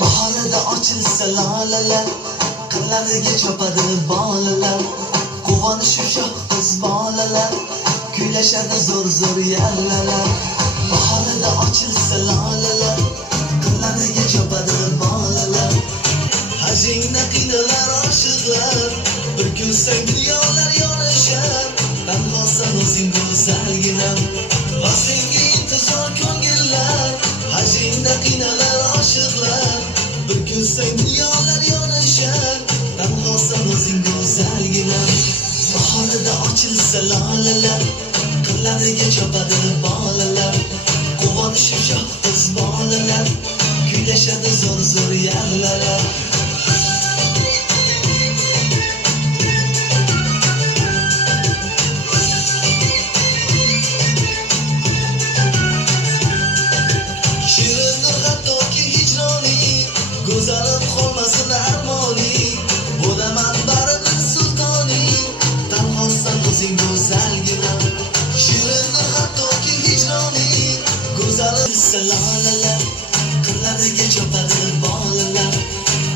Bahorda ochilsa lolalar, qirlariga chopadi bolalar. Quvonish ushoq qiz bolalar, kuylashadi zo'r yallalar. Bahorda ochilsa lolalar, qirlariga chopadi bolalar. Hajingda qiynalar oshiqlar, bir kulsang dunyolar yonishar. Tanhosan o'zing go'zalginam, va senga intizor ko'ngillar. Hajingda qiynalar oshiqlar, bir kulsang dunyolar yonishar. Tanhosan o'zing go'zalginam. Bahorda ochilsa lolalar, qirlariga chopadi bolalar. Quvonish ushoq qiz bolalar, kuylashadi zo'r yallalar. Shirindir hattoki hijroning, go'zalim qolmasin armoning. Bo'laman baribir sultoning, tanhosan o'zing go'zalginam. Shirindir hattoki hijroning, go'zalim lolalar, qirlariga chopadi bolalar.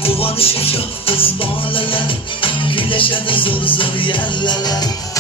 Quvonish ushoq qiz bolalar, kuylashadi zo'r yallalar.